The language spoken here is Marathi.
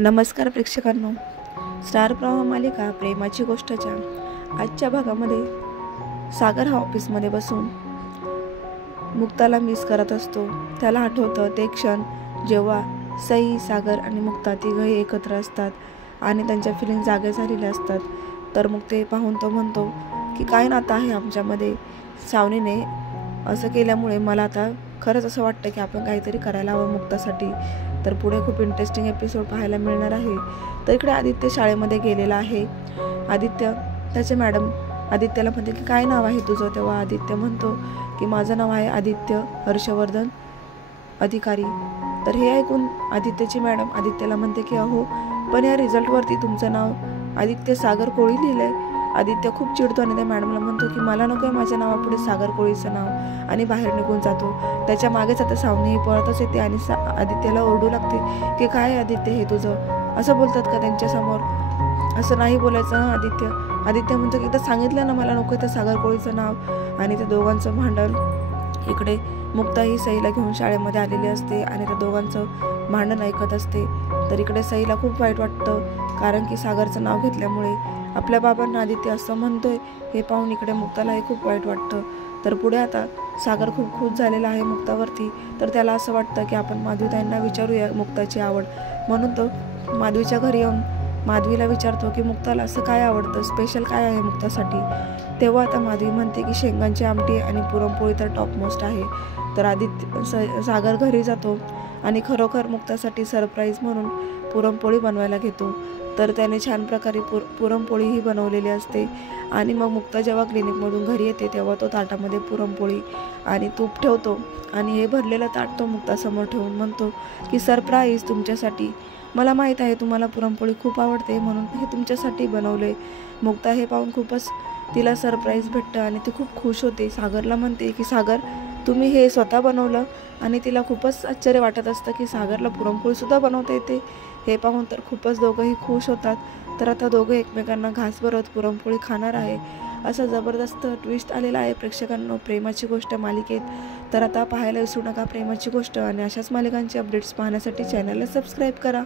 नमस्कार प्रेक्षकांनो, स्टार प्रवाह मालिका प्रेमाची गोष्टच्या आजच्या भागामध्ये सागर हा ऑफिसमध्ये बसून मुक्ताला मिस करत असतो। त्याला आठवतं ते क्षण जेव्हा सई, सागर आणि मुक्ता तिघंही एकत्र असतात आणि त्यांच्या फिलिंग जागे झालेल्या असतात। तर मग ते पाहून तो म्हणतो की काय नातं आहे आमच्यामध्ये, सावनीने असं केल्यामुळे मला आता खरंच असं वाटतं की आपण काहीतरी करायला हवं मुक्तासाठी। तर पुढे खूप इंटरेस्टिंग एपिसोड पाहायला मिळणार आहे। तर इकडे आदित्य शाळेमध्ये गेलेला आहे। आदित्य त्याचे मॅडम आदित्यला म्हणते की काय नाव आहे तुझं, तेव्हा आदित्य म्हणतो की माझं नाव आहे आदित्य हर्षवर्धन अधिकारी। तर हे ऐकून आदित्यची मॅडम आदित्यला म्हणते की अहो, पण या रिझल्टवरती तुमचं नाव आदित्य सागर कोळी लिहिलंय। आदित्य खूप चिडतो आणि त्या मॅडमला म्हणतो की मला नको आहे माझ्या नावापुढे सागर कोळीचं नाव, आणि बाहेर निघून जातो। त्याच्या मागेच आता सावनी पळतच येते आणि आदित्यला ओरडू लागते की काय आदित्य हे तुझं, असं बोलतात का त्यांच्यासमोर, असं नाही बोलायचं आदित्य म्हणतो की एकदा सांगितलं ना मला नको आहे त्या सागर कोळीचं नाव। आणि त्या दोघांचं भांडण इकडे मुक्ता ही सईला घेऊन शाळेमध्ये आलेली असते आणि त्या दोघांचं भांडण ऐकत असते। तर इकडे सईला खूप वाईट वाटतं, कारण की सागरचं नाव घेतल्यामुळे आपल्या बाबांना आदित्य असं म्हणतोय हे पाहून इकडे मुक्तालाही खूप वाईट वाटतं। तर पुढे आता सागर खूप खुश झालेला आहे मुक्तावरती। तर त्याला असं वाटतं की आपण माधवीताईंना विचारूया मुक्ताची आवड, म्हणून तो माधवीच्या घरी येऊन माधवीला विचारतो की मुक्ताला असं काय आवडतं, स्पेशल काय आहे मुक्तासाठी। तेव्हा आता माधवी म्हणते की शेंगांची आमटी आणि पुरणपोळी तर टॉपमोस्ट आहे। तर सागर घरी जातो आणि खरोखर मुक्तासाठी सरप्राईज म्हणून पुरणपोळी बनवायला घेतो। तर त्याने छान प्रकारे पुरणपोळीही बनवलेली असते। आणि मग मुक्ता जेव्हा क्लिनिकमधून घरी येते तेव्हा तो ताटामध्ये पुरणपोळी आणि तूप ठेवतो आणि हे भरलेलं ताट तो मुक्तासमोर ठेवून म्हणतो की सरप्राईज तुमच्यासाठी, मला माहीत आहे तुम्हाला पुरणपोळी खूप आवडते म्हणून हे तुमच्यासाठी बनवले। मुक्ता हे पाहून खूपच तिला सरप्राईज भेटतं आणि ती खूप खुश होते। सागरला म्हणते की सागर तुम्ही हे स्वतः बनवलं, आणि तिला खूपच आश्चर्य वाटत असतं की सागरला पुरणपोळीसुद्धा बनवता येते। हे पाहून तर खूपच दोघंही खुश होतात। तर आता दोघं एकमेकांना घास भरत पुरणपोळी खाणार आहे। असं जबरदस्त ट्विस्ट आलेला आहे प्रेक्षकांनो प्रेमाची गोष्ट मालिकेत। तर आता पाहायला विसरू नका प्रेमाची गोष्ट, आणि अशाच मालिकांचे अपडेट्स पाहण्यासाठी चॅनलला सबस्क्राईब करा।